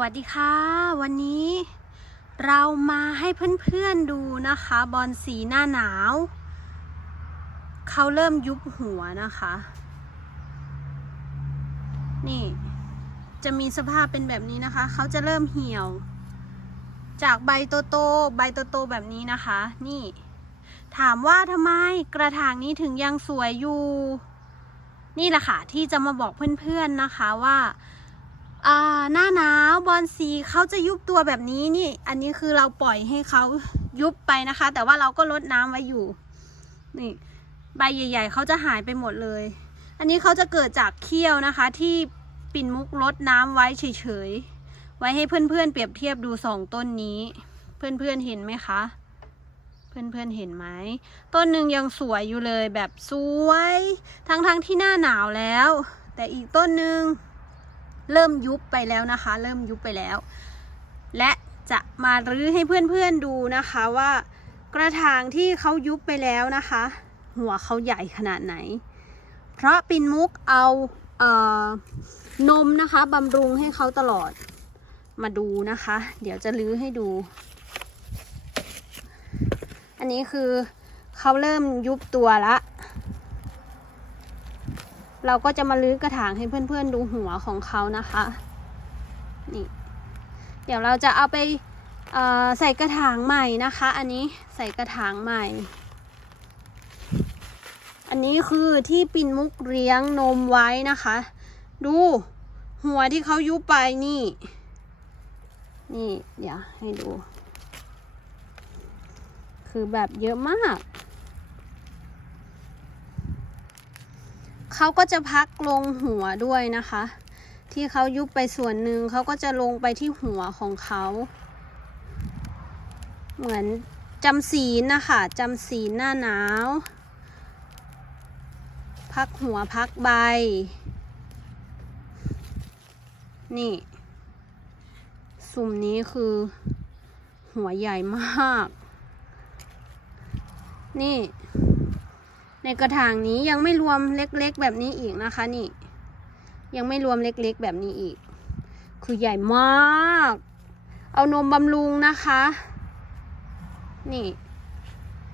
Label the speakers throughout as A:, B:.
A: วัสดีค่ะ วันนี้เรามาให้เพื่อนๆดูนะคะ บอลสีหน้าหนาว เขาเริ่มยุบหัวนะคะ นี่จะมีสภาพเป็นแบบนี้นะคะ เขาจะเริ่มเหี่ยว จากใบโตๆใบโตๆแบบนี้นะคะ นี่ ถามว่าทำไมกระถางนี้ถึงยังสวยอยู่ นี่แหละค่ะที่จะมาบอกเพื่อนๆนะคะว่า อ่าหน้าหนาวบอลสีเขาจะยุบตัวแบบนี้นี่ อันนี้คือเราปล่อยให้เขายุบไปนะคะ แต่ว่าเราก็ลดน้ำไว้อยู่ นี่ใบใหญ่ ๆเขาจะหายไปหมดเลย อันนี้เขาจะเกิดจากเขี้ยวนะคะ ที่ปิ่นมุกลดน้ำไว้เฉยๆไว้ให้เพื่อนๆเปรียบเทียบดูสองต้นนี้ เพื่อนๆเห็นไหมคะเพื่อนๆเห็นไหมต้นหนึ่งยังสวยอยู่เลยแบบสวย ทั้งๆที่หน้าหนาวแล้ว แต่อีกต้นหนึ่ง เริ่มยุบไปแล้วนะคะ เริ่มยุบไปแล้ว และจะมารื้อให้เพื่อนๆดูนะคะว่ากระถางที่เขายุบไปแล้วนะคะ หัวเขาใหญ่ขนาดไหน เพราะปินมุกเอาเอ่อนมนะคะบำรุงให้เขาตลอดมาดูนะคะ เดี๋ยวจะรื้อให้ดู อันนี้คือเขาเริ่มยุบตัวละ เราก็จะมาลื้อกระถางให้เพื่อนๆดูหัวของเขานะคะนี่เดี๋ยวเราจะเอาไปใส่กระถางใหม่นะคะ อันนี้ใส่กระถางใหม่ อันนี้คือที่ปิ่นมุกเลี้ยงนมไว้นะคะ ดูหัวที่เขายุบไปนี่ นี่เดี๋ยวให้ดู คือแบบเยอะมาก เขาก็จะพักลงหัวด้วยนะคะ ที่เขายุบไปส่วนหนึ่งเขาก็จะลงไปที่หัวของเขา เหมือนจำศีลนะคะจำศีลหน้าหนาว พักหัวพักใบ นี่ สุ่มนี้คือ หัวใหญ่มาก นี่ ในกระถางนี้ยังไม่รวมเล็กๆแบบนี้อีกนะคะนี่ ยังไม่รวมเล็กๆแบบนี้อีก คือใหญ่มาก เอานมบำรุงนะคะ นี่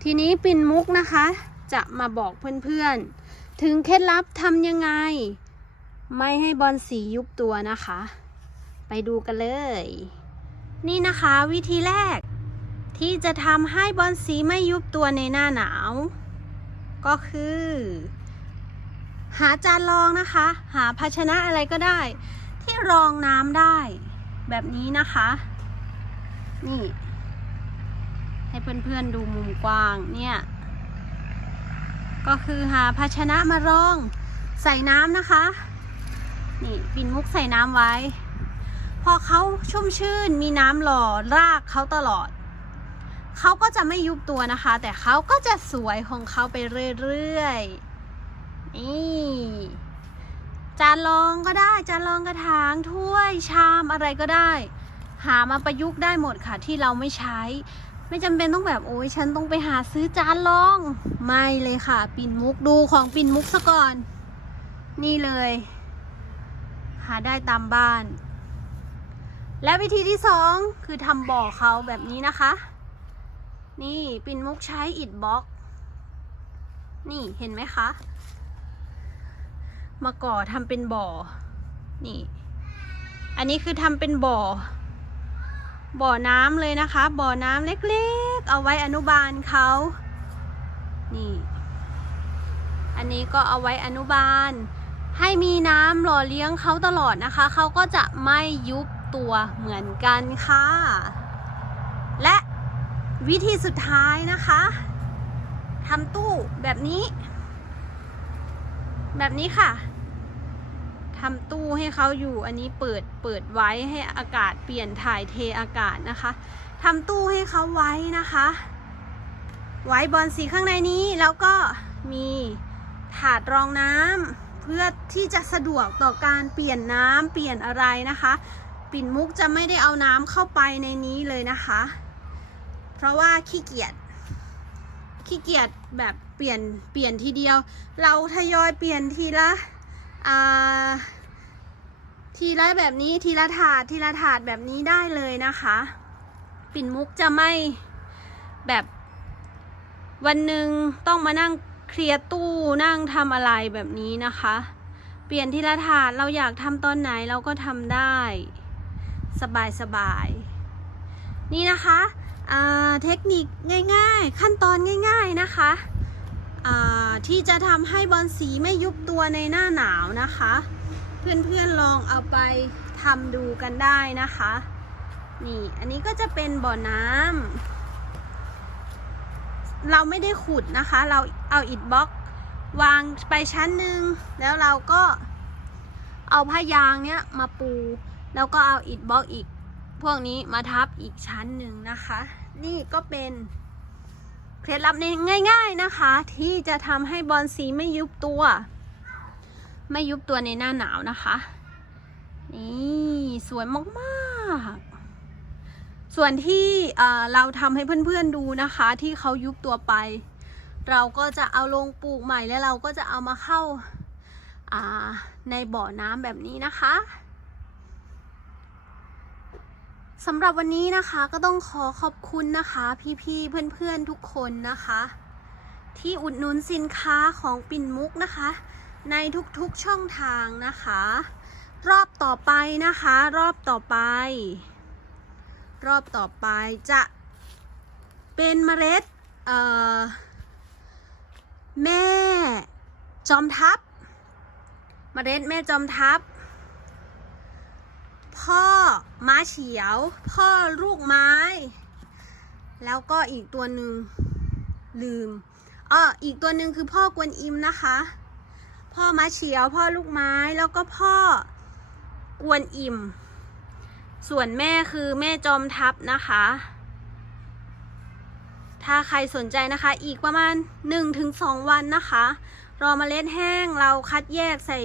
A: ทีนี้ปิ่นมุกนะคะ จะมาบอกเพื่อนๆ ถึงเคล็ดลับทำยังไง ไม่ให้บอลสียุบตัวนะคะ ไปดูกันเลย นี่นะคะวิธีแรก ที่จะทำให้บอลสีไม่ยุบตัวในหน้าหนาว ก็คือ หาจานรองนะคะ หาภาชนะอะไรก็ได้ ที่รองน้ำได้แบบนี้นะคะ นี่ ให้เพื่อนๆดูมุมกว้างเนี่ย ก็คือหาภาชนะมารองใส่น้ำนะคะ นี่ปิ่นมุกใส่น้ำไว้ พอเขาชุ่มชื่นมีน้ำหล่อรากเขาตลอด เขาก็จะไม่ยุบตัวนะคะ แต่เขาก็จะสวยของเขาไปเรื่อยๆ นี่จานรองก็ได้จานรองกระถางถ้วยชามอะไรก็ได้ หามาประยุกต์ได้หมดค่ะที่เราไม่ใช้ ไม่จำเป็นต้องแบบโอ้ยฉันต้องไปหาซื้อจานรอง ไม่เลยค่ะ ปิ่นมุกดูของปิ่นมุกซะก่อน นี่เลย หาได้ตามบ้าน และวิธีที่สองคือทำบ่อเขาแบบนี้นะคะ นี่ปิ่นมุกใช้อิฐบล็อก นี่เห็นไหมคะ มาก่อทำเป็นบ่อ นี่ อันนี้คือทำเป็นบ่อ บ่อน้ำเลยนะคะ บ่อน้ำเล็กๆ เอาไว้อนุบาลเขา นี่ อันนี้ก็เอาไว้อนุบาล ให้มีน้ำหล่อเลี้ยงเขาตลอดนะคะ เขาก็จะไม่ยุบตัวเหมือนกันค่ะ วิธีสุดท้ายนะคะทำตู้แบบนี้ แบบนี้ค่ะทำตู้ให้เขาอยู่อันนี้เปิดเปิดไว้ให้อากาศเปลี่ยนถ่ายเทอากาศนะคะทำตู้ให้เขาไว้นะคะ ไว้บอลสีข้างในนี้แล้วก็มีถาดรองน้ำเพื่อที่จะสะดวกต่อการเปลี่ยนน้ำเปลี่ยนอะไรนะคะ ปิ่นมุกจะไม่ได้เอาน้ำเข้าไปในนี้เลยนะคะ เพราะว่าขี้เกียจขี้เกียจแบบเปลี่ยนเปลี่ยนทีเดียว เราทยอยเปลี่ยนทีละอ่าทีละแบบนี้ทีละถาดทีละถาดแบบนี้ได้เลยนะคะ ปิ่นมุกจะไม่แบบวันหนึ่งต้องมานั่งเคลียร์ตู้นั่งทำอะไรแบบนี้นะคะ เปลี่ยนทีละถาดเราอยากทำตอนไหนเราก็ทำได้ สบายสบายนี่นะคะ เทคนิคง่ายๆ ขั้นตอนง่ายๆนะคะที่จะทำให้บอลสีไม่ยุบตัวในหน้าหนาวนะคะ เพื่อนๆลองเอาไปทำดูกันได้นะคะ นี่อันนี้ก็จะเป็นบ่อน้ำเราไม่ได้ขุดนะคะ เราเอาอิฐบล็อกวางไปชั้นหนึ่งแล้วเราก็เอาผ้ายางเนี้ยมาปู แล้วก็เอาอิฐบล็อกอีก พวกนี้มาทับอีกชั้นหนึ่งนะคะ นี่ก็เป็นเคล็ดลับในง่าย ๆนะคะ ที่จะทำให้บอลสีไม่ยุบตัว ไม่ยุบตัวในหน้าหนาวนะคะ นี่สวยมากๆ ส่วนที่เราทำให้เพื่อนๆดูนะคะ ที่เขายุบตัวไป เราก็จะเอาลงปลูกใหม่แล้วเราก็จะเอามาเข้าาในบ่อน้ำแบบนี้นะคะ สำหรับวันนี้นะคะก็ต้องขอขอบคุณนะคะ พี่ๆเพื่อนๆทุกคนนะคะ ที่อุดหนุนสินค้าของปิ่นมุกนะคะ ในทุกๆช่องทางนะคะ รอบต่อไปนะคะ รอบต่อไป รอบต่อไปจะเป็นเมล็ดเอ่อแม่จอมทัพเมล็ดแม่จอมทัพ พ่อม้าเฉียว พ่อลูกไม้ แล้วก็อีกตัวหนึ่งลืมอ้ออีกตัวหนึ่งคือพ่อกวนอิมนะคะ พ่อม้าเฉียว พ่อลูกไม้แล้วก็พ่อกวนอิมส่วนแม่คือแม่จอมทัพนะคะ ถ้าใครสนใจนะคะ อีกประมาณ 1-2 วันนะคะ รอมเมล็ดแห้งเราคัดแยกใส่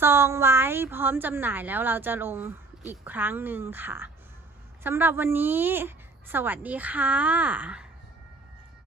A: ซองไว้พร้อมจำหน่ายแล้วเราจะลงอีกครั้งหนึ่งค่ะสำหรับวันนี้ สวัสดีค่ะ